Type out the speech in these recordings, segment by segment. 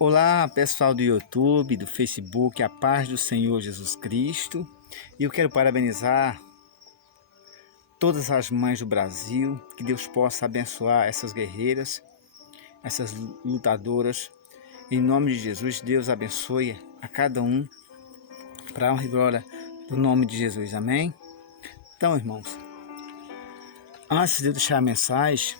Olá, pessoal do YouTube, do Facebook, a paz do Senhor Jesus Cristo. E eu quero parabenizar todas as mães do Brasil, que Deus possa abençoar essas guerreiras, essas lutadoras. Em nome de Jesus, Deus abençoe a cada um, para a honra e glória do nome de Jesus. Amém? Então, irmãos, antes de eu deixar a mensagem,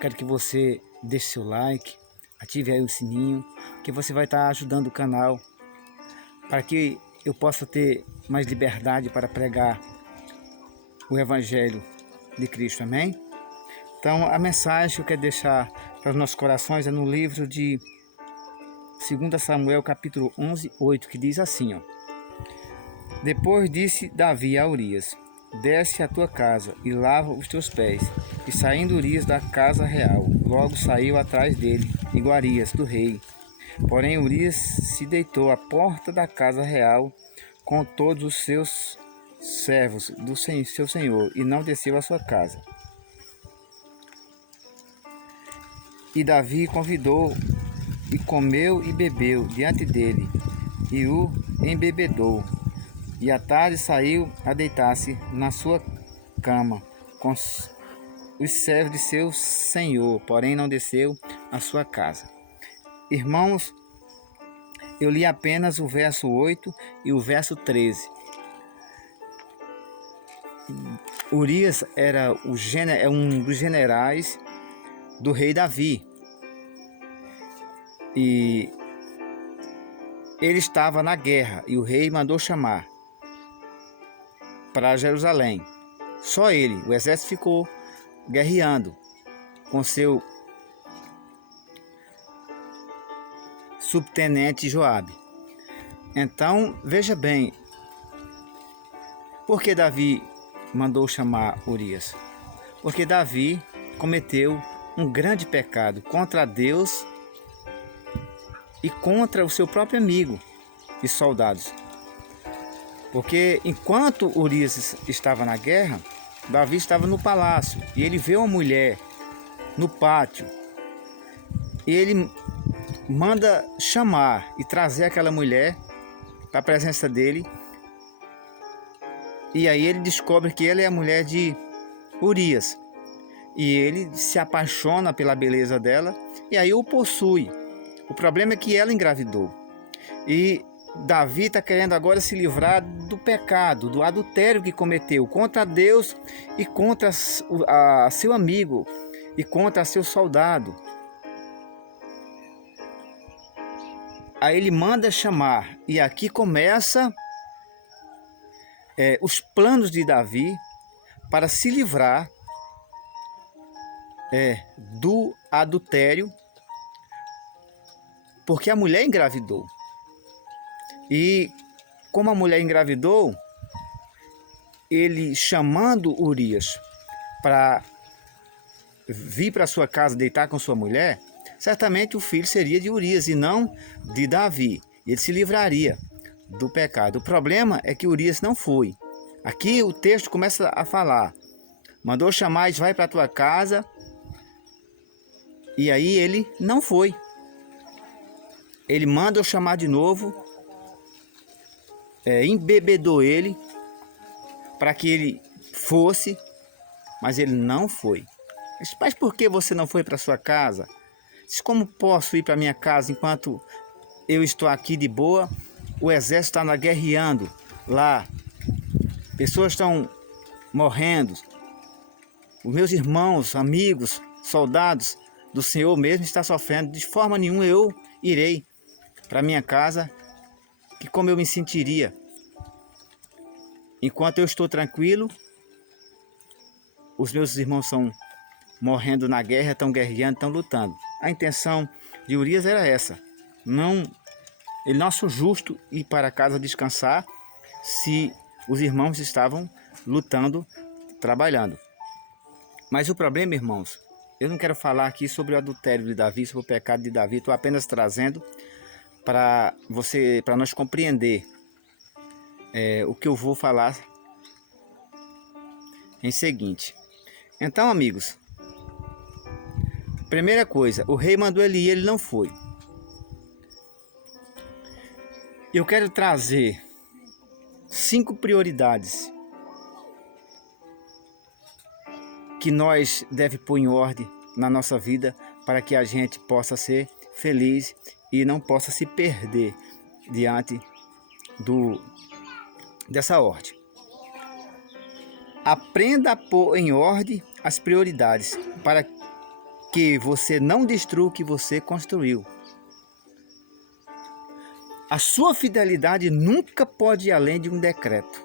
quero que você deixe seu like, ative aí o sininho, que você vai estar ajudando o canal para que eu possa ter mais liberdade para pregar o Evangelho de Cristo, amém? Então, a mensagem que eu quero deixar para os nossos corações é no livro de 2 Samuel, capítulo 11, 8, que diz assim, ó: Depois disse Davi a Urias: Desce à tua casa e lava os teus pés. E saindo Urias da casa real, logo saiu atrás dele iguarias do rei. Porém Urias se deitou à porta da casa real com todos os seus servos do seu senhor, e não desceu à sua casa. E Davi convidou, e comeu e bebeu diante dele, e o embebedou. E à tarde saiu a deitar-se na sua cama com os servos de seu senhor, porém não desceu à sua casa. Irmãos, eu li apenas o verso 8 e o verso 13. Urias era um dos generais do rei Davi. E ele estava na guerra e o rei mandou chamar para Jerusalém. Só ele, o exército ficou guerreando com seu subtenente Joabe. Então, veja bem, por que Davi mandou chamar Urias? Porque Davi cometeu um grande pecado contra Deus e contra o seu próprio amigo e soldados. Porque enquanto Urias estava na guerra, Davi estava no palácio e ele vê uma mulher no pátio. E ele manda chamar e trazer aquela mulher para a presença dele. E aí ele descobre que ela é a mulher de Urias. E ele se apaixona pela beleza dela e aí o possui. O problema é que ela engravidou. E Davi está querendo agora se livrar do pecado, do adultério que cometeu contra Deus e contra seu amigo e contra seu soldado. Aí ele manda chamar, e aqui começa os planos de Davi para se livrar do adultério, porque a mulher engravidou. E como a mulher engravidou, ele chamando Urias para vir para sua casa deitar com sua mulher, certamente o filho seria de Urias e não de Davi. Ele se livraria do pecado. O problema é que Urias não foi. Aqui o texto começa a falar: mandou chamar, vai para a tua casa. E aí ele não foi. Ele manda chamar de novo, embebedou ele para que ele fosse, mas ele não foi. Mas por que você não foi para sua casa? Como posso ir para minha casa enquanto eu estou aqui de boa? O exército está guerreando lá, pessoas estão morrendo, os meus irmãos, amigos, soldados do Senhor mesmo estão sofrendo. De forma nenhuma eu irei para minha casa, que como eu me sentiria? Enquanto eu estou tranquilo, os meus irmãos estão morrendo na guerra, estão guerreando, estão lutando. A intenção de Urias era essa: ele não achou justo ir para casa descansar se os irmãos estavam lutando, trabalhando. Mas o problema, irmãos, eu não quero falar aqui sobre o adultério de Davi, sobre o pecado de Davi. Estou apenas trazendo para nós compreender o que eu vou falar em seguinte. Então, amigos, primeira coisa, o rei mandou ele ir, ele não foi. Eu quero trazer 5 prioridades que nós devemos pôr em ordem na nossa vida para que a gente possa ser feliz e não possa se perder diante dessa ordem. Aprenda a pôr em ordem as prioridades para que você não destrua o que você construiu. A sua fidelidade nunca pode ir além de um decreto.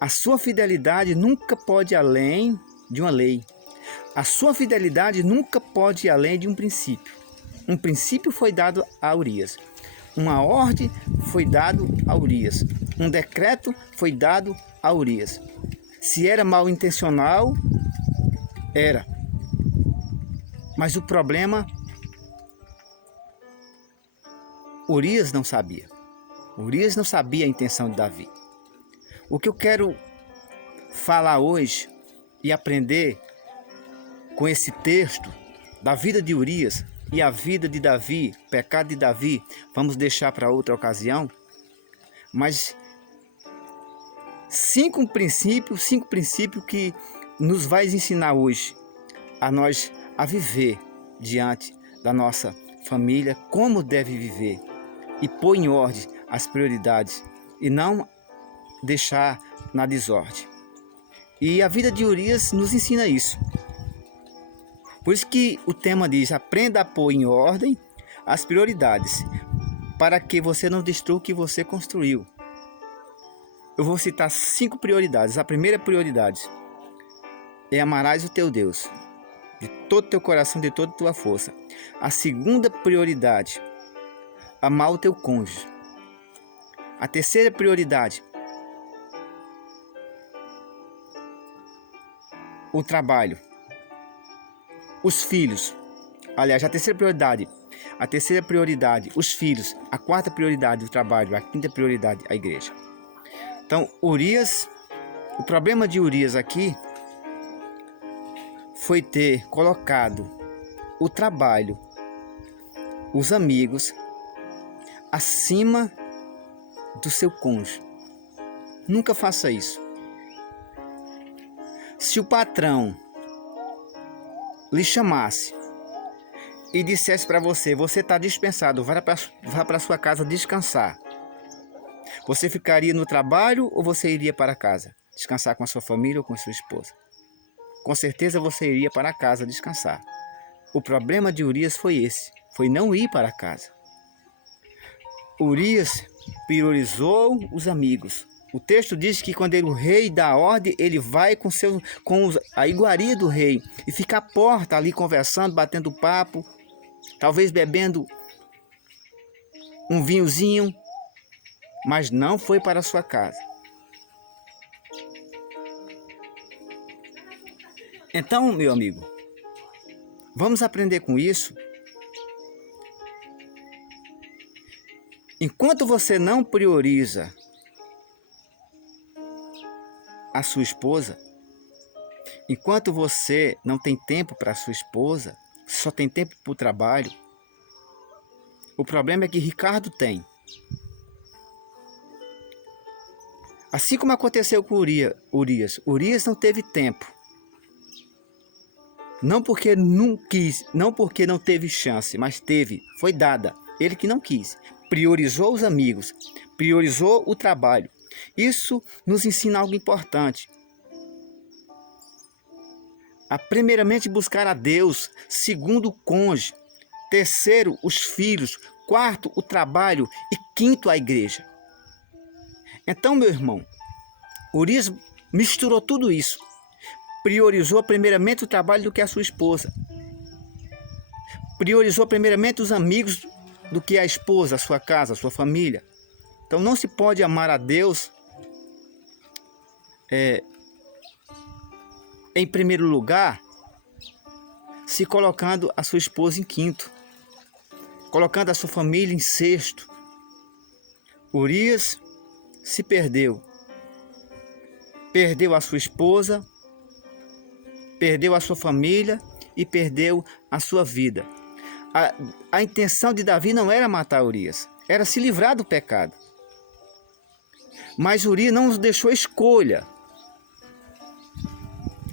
A sua fidelidade nunca pode ir além de uma lei. A sua fidelidade nunca pode ir além de um princípio. Um princípio foi dado a Urias. Uma ordem foi dado a Urias. Um decreto foi dado a Urias. Se era mal intencional, era. Mas o problema, Urias não sabia. Urias não sabia a intenção de Davi. O que eu quero falar hoje e aprender com esse texto da vida de Urias e a vida de Davi, pecado de Davi, vamos deixar para outra ocasião. Mas 5 princípios que nos vai ensinar hoje a nós a viver diante da nossa família, como deve viver e pôr em ordem as prioridades e não deixar na desordem. E a vida de Urias nos ensina isso. Por isso que o tema diz: aprenda a pôr em ordem as prioridades, para que você não destrua o que você construiu. Eu vou citar 5 prioridades. A primeira prioridade é amarás o teu Deus de todo o teu coração, de toda a tua força. A segunda prioridade, amar o teu cônjuge. A terceira prioridade, o trabalho. Os filhos. Aliás, a terceira prioridade, os filhos. A quarta prioridade, o trabalho. A quinta prioridade, a igreja. Então, Urias, o problema de Urias aqui foi ter colocado o trabalho, os amigos, acima do seu cônjuge. Nunca faça isso. Se o patrão lhe chamasse e dissesse para você: você está dispensado, vá para sua casa descansar, você ficaria no trabalho ou você iria para casa descansar com a sua família ou com a sua esposa? Com certeza você iria para casa descansar. O problema de Urias foi esse, foi não ir para casa. Urias priorizou os amigos. O texto diz que quando o rei dá ordem, ele vai com a iguaria do rei e fica à porta ali conversando, batendo papo, talvez bebendo um vinhozinho, mas não foi para a sua casa. Então, meu amigo, vamos aprender com isso. Enquanto você não prioriza a sua esposa, enquanto você não tem tempo para a sua esposa, só tem tempo para o trabalho, o problema é que Ricardo tem. Assim como aconteceu com Urias não teve tempo. Não porque não quis, não porque não teve chance, mas teve, foi dada. Ele que não quis. Priorizou os amigos, priorizou o trabalho. Isso nos ensina algo importante. A primeiramente buscar a Deus, segundo o cônjuge, terceiro os filhos, quarto o trabalho e quinto a igreja. Então, meu irmão, Urias misturou tudo isso. Priorizou primeiramente o trabalho do que a sua esposa. Priorizou primeiramente os amigos do que a esposa, a sua casa, a sua família. Então não se pode amar a Deus em primeiro lugar, se colocando a sua esposa em quinto, colocando a sua família em sexto. Urias se perdeu. Perdeu a sua esposa, perdeu a sua família e perdeu a sua vida. A intenção de Davi não era matar Urias, era se livrar do pecado. Mas Urias não nos deixou escolha.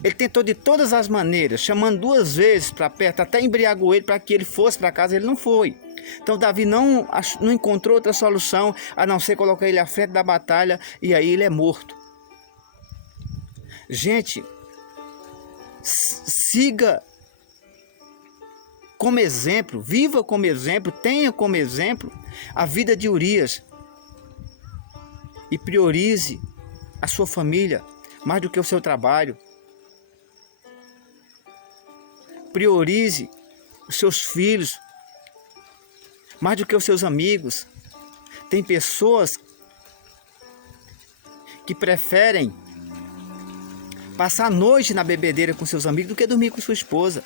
Ele tentou de todas as maneiras, chamando 2 vezes para perto, até embriagou ele para que ele fosse para casa, ele não foi. Então Davi não encontrou outra solução a não ser colocar ele à frente da batalha, e aí ele é morto. Gente, siga como exemplo, viva como exemplo, tenha como exemplo a vida de Urias. E priorize a sua família mais do que o seu trabalho. Priorize os seus filhos mais do que os seus amigos. Tem pessoas que preferem passar a noite na bebedeira com seus amigos do que dormir com sua esposa.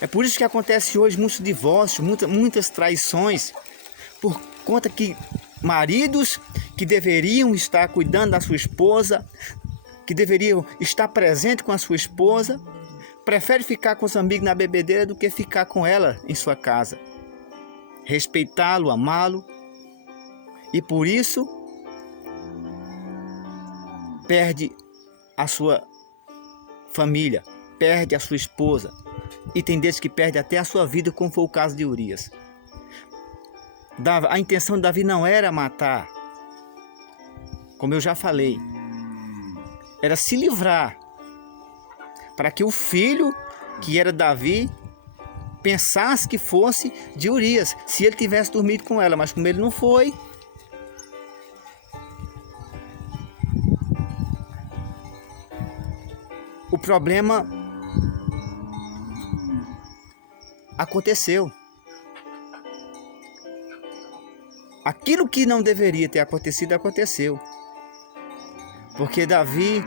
É por isso que acontece hoje muitos divórcios, muitas traições, por conta que maridos que deveriam estar cuidando da sua esposa, que deveriam estar presentes com a sua esposa, preferem ficar com os amigos na bebedeira do que ficar com ela em sua casa. Respeitá-lo, amá-lo, e por isso perde a sua família, perde a sua esposa, e tem deles que perde até a sua vida, como foi o caso de Urias. A intenção de Davi não era matar, como eu já falei, era se livrar, para que o filho, que era Davi, pensasse que fosse de Urias, se ele tivesse dormido com ela, mas como ele não foi, o problema aconteceu. Aquilo que não deveria ter acontecido, aconteceu. Porque Davi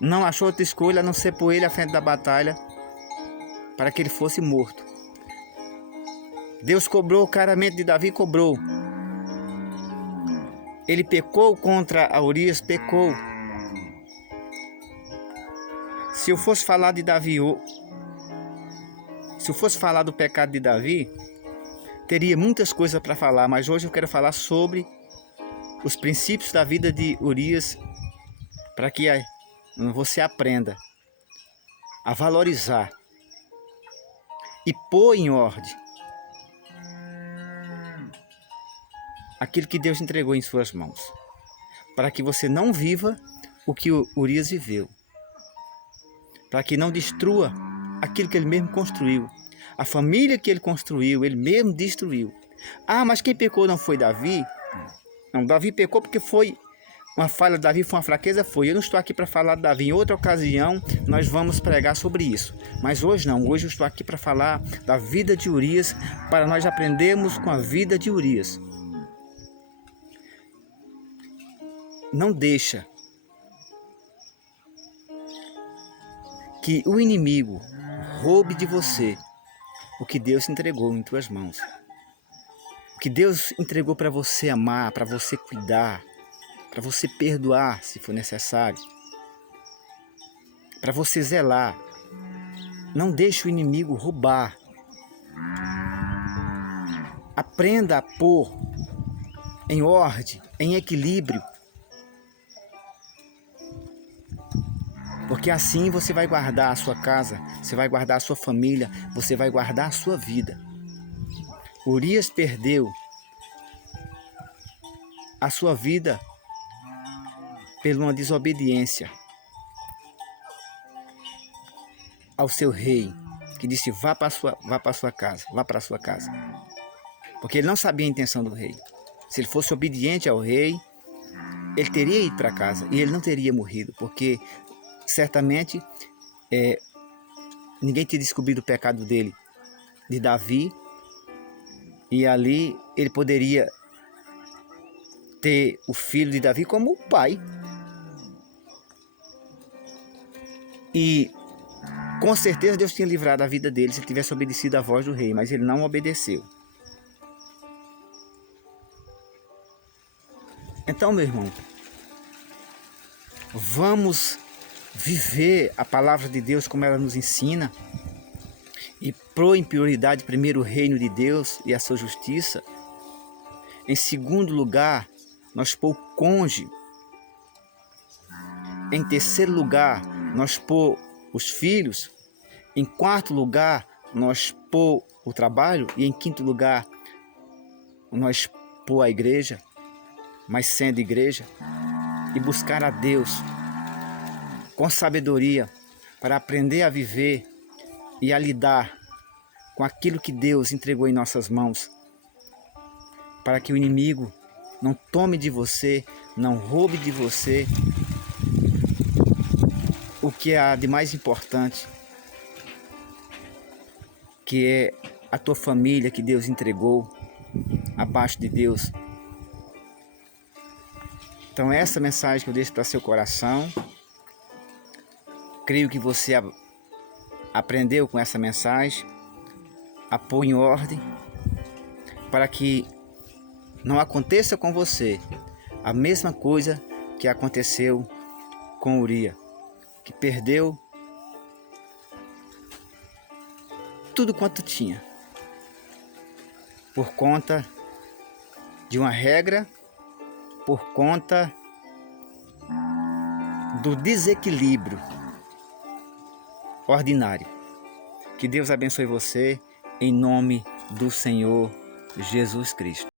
não achou outra escolha a não ser pôr ele à frente da batalha para que ele fosse morto. Deus cobrou, claramente de Davi cobrou. Ele pecou contra Urias, pecou. Se eu fosse falar de Davi, se eu fosse falar do pecado de Davi, teria muitas coisas para falar, mas hoje eu quero falar sobre os princípios da vida de Urias, para que você aprenda a valorizar e pôr em ordem aquilo que Deus entregou em suas mãos, para que você não viva o que Urias viveu, para que não destrua aquilo que ele mesmo construiu, a família que ele construiu, ele mesmo destruiu. Ah, mas quem pecou não foi Davi? Não, Davi pecou porque foi uma falha de Davi, foi uma fraqueza, foi. Eu não estou aqui para falar de Davi. Em outra ocasião nós vamos pregar sobre isso, mas hoje não. Hoje eu estou aqui para falar da vida de Urias, para nós aprendermos com a vida de Urias. Não deixa que o inimigo roube de você o que Deus entregou em tuas mãos. O que Deus entregou para você amar, para você cuidar, para você perdoar se for necessário, para você zelar. Não deixe o inimigo roubar. Aprenda a pôr em ordem, em equilíbrio, porque assim você vai guardar a sua casa, você vai guardar a sua família, você vai guardar a sua vida. Urias perdeu a sua vida por uma desobediência ao seu rei, que disse: vá para sua casa, vá para a sua casa. Porque ele não sabia a intenção do rei. Se ele fosse obediente ao rei, ele teria ido para casa e ele não teria morrido, porque certamente ninguém tinha descobrido o pecado dele, de Davi, e ali ele poderia ter o filho de Davi como o pai. E com certeza Deus tinha livrado a vida dele se ele tivesse obedecido à voz do rei, mas ele não obedeceu. Então, meu irmão, vamos viver a palavra de Deus como ela nos ensina e pôr em prioridade primeiro o reino de Deus e a sua justiça. Em segundo lugar, nós pôr o cônjuge. Em terceiro lugar, nós pôr os filhos. Em quarto lugar, nós pôr o trabalho. E em quinto lugar, nós pôr a igreja, mas sendo igreja, e buscar a Deus com sabedoria para aprender a viver e a lidar com aquilo que Deus entregou em nossas mãos, para que o inimigo não tome de você, não roube de você o que há de mais importante, que é a tua família que Deus entregou abaixo de Deus. Então essa mensagem que eu deixo para seu coração, creio que você aprendeu com essa mensagem, a pôr em ordem, para que não aconteça com você a mesma coisa que aconteceu com Urias, que perdeu tudo quanto tinha, por conta de uma regra, por conta do desequilíbrio ordinário. Que Deus abençoe você, em nome do Senhor Jesus Cristo.